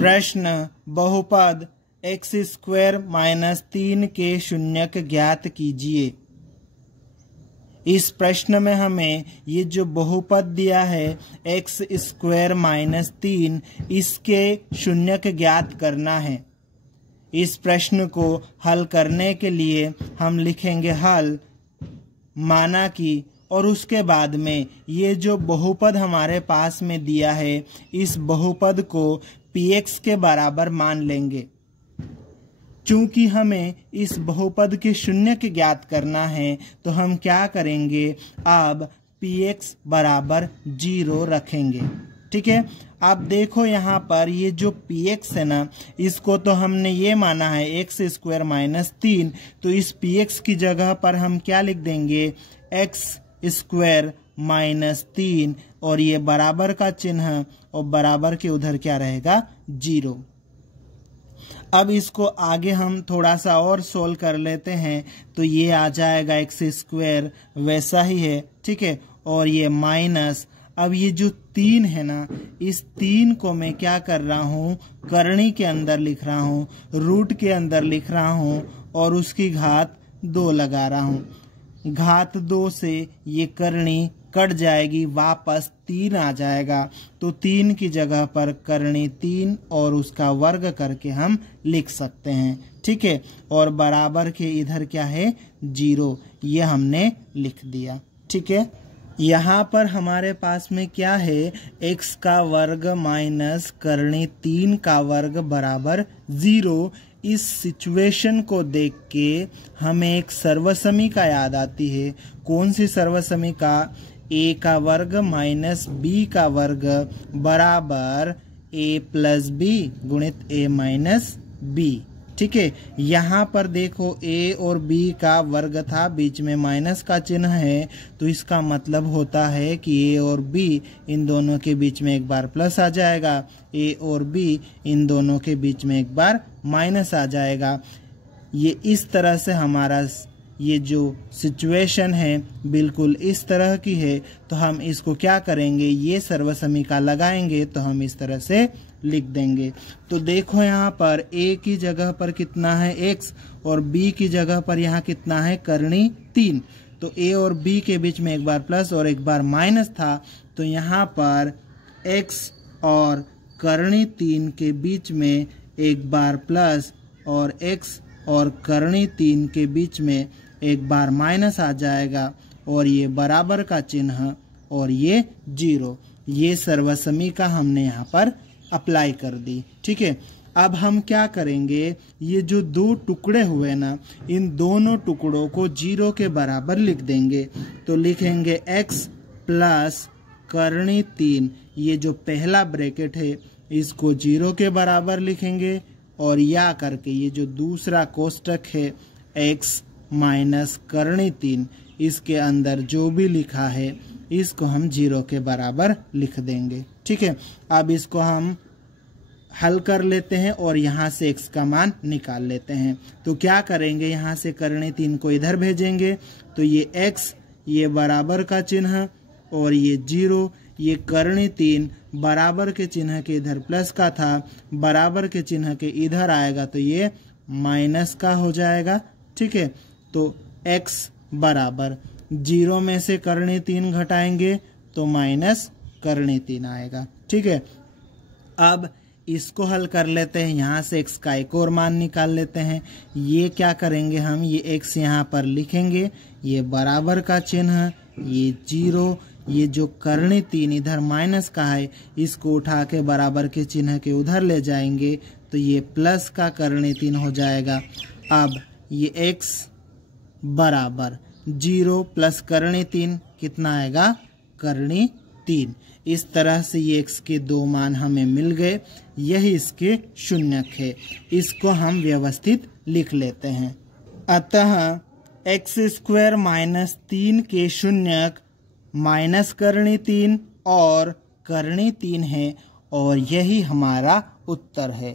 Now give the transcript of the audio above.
प्रश्न बहुपद x square minus 3 के शून्यक ज्ञात कीजिए। इस प्रश्न में हमें ये जो बहुपद दिया है एक्स स्क्वायर माइनस 3, इसके शून्यक ज्ञात करना है। इस प्रश्न को हल करने के लिए हम लिखेंगे हल, माना कि, और उसके बाद में ये जो बहुपद हमारे पास में दिया है इस बहुपद को px के बराबर मान लेंगे। चूंकि हमें इस बहुपद के शून्यक ज्ञात करना है तो हम क्या करेंगे, अब px बराबर 0 रखेंगे। ठीक है, अब देखो यहाँ पर ये जो px है ना, इसको तो हमने ये माना है एक्स स्क्वायर माइनस 3, तो इस px की जगह पर हम क्या लिख देंगे, एक्स स्क्वायर माइनस 3, और ये बराबर का चिन्ह और बराबर के उधर क्या रहेगा, 0। अब इसको आगे हम थोड़ा सा और सोल्व कर लेते हैं तो ये आ जाएगा एक्स स्क्वायर वैसा ही है। ठीक है, और ये माइनस, अब ये जो 3 है ना, इस 3 को मैं क्या कर रहा हूँ, करनी के अंदर लिख रहा हूँ, रूट के अंदर लिख रहा हूँ और उसकी घात 2 लगा रहा हूँ। घात 2 से ये करनी कट जाएगी, वापस 3 आ जाएगा, तो 3 की जगह पर करनी 3 और उसका वर्ग करके हम लिख सकते हैं। ठीक है, और बराबर के इधर क्या है, 0, ये हमने लिख दिया। ठीक है, यहाँ पर हमारे पास में क्या है, x का वर्ग माइनस करनी 3 का वर्ग बराबर 0। इस सिचुएशन को देख के हमें एक सर्वसमीका याद आती है। कौन सी सर्वसमीका, a का वर्ग माइनस b का वर्ग बराबर a प्लस b गुणित a माइनस b। ठीक है, यहाँ पर देखो a और b का वर्ग था, बीच में माइनस का चिन्ह है, तो इसका मतलब होता है कि a और b इन दोनों के बीच में एक बार प्लस आ जाएगा, a और b इन दोनों के बीच में एक बार माइनस आ जाएगा। ये इस तरह से हमारा ये जो सिचुएशन है बिल्कुल इस तरह की है, तो हम इसको क्या करेंगे, ये सर्वसमीका लगाएंगे तो हम इस तरह से लिख देंगे। तो देखो यहाँ पर a की जगह पर कितना है x और b की जगह पर यहाँ कितना है, करनी 3। तो a और b के बीच में एक बार प्लस और एक बार माइनस था, तो यहाँ पर x और करनी 3 के बीच में एक बार प्लस और x और करनी 3 के बीच में एक बार माइनस आ जाएगा, और ये बराबर का चिन्ह और ये 0। ये सर्वसमीका हमने यहाँ पर अप्लाई कर दी। ठीक है, अब हम क्या करेंगे, ये जो 2 टुकड़े हुए ना, इन दोनों टुकड़ों को 0 के बराबर लिख देंगे। तो लिखेंगे x प्लस करनी 3, ये जो पहला ब्रैकेट है इसको 0 के बराबर लिखेंगे, और या करके ये जो दूसरा कोष्टक है x माइनस करनी 3, इसके अंदर जो भी लिखा है इसको हम 0 के बराबर लिख देंगे। ठीक है, अब इसको हम हल कर लेते हैं और यहाँ से x का मान निकाल लेते हैं। तो क्या करेंगे, यहाँ से करनी 3 को इधर भेजेंगे, तो ये x, ये बराबर का चिन्ह और ये 0, ये करनी 3 बराबर के चिन्ह के इधर प्लस का था, बराबर के चिन्ह के इधर आएगा तो ये माइनस का हो जाएगा। ठीक है, तो x बराबर 0 में से करनी 3 घटाएंगे तो माइनस करनी 3 आएगा। ठीक है, अब इसको हल कर लेते हैं, यहाँ से x का एक और मान निकाल लेते हैं। ये क्या करेंगे हम, ये x यहाँ पर लिखेंगे, ये बराबर का चिन्ह, ये 0, ये जो करनी 3 इधर माइनस का है इसको उठा के बराबर के चिन्ह के उधर ले जाएंगे, तो ये प्लस का करनी 3 हो जाएगा। अब ये x बराबर 0 प्लस करनी 3 कितना आएगा, करनी 3। इस तरह से ये x के 2 मान हमें मिल गए, यही इसके शून्यक है। इसको हम व्यवस्थित लिख लेते हैं। अतः एक्स स्क्वायर माइनस 3 के शून्यक माइनस करनी 3 और करनी 3 है, और यही हमारा उत्तर है।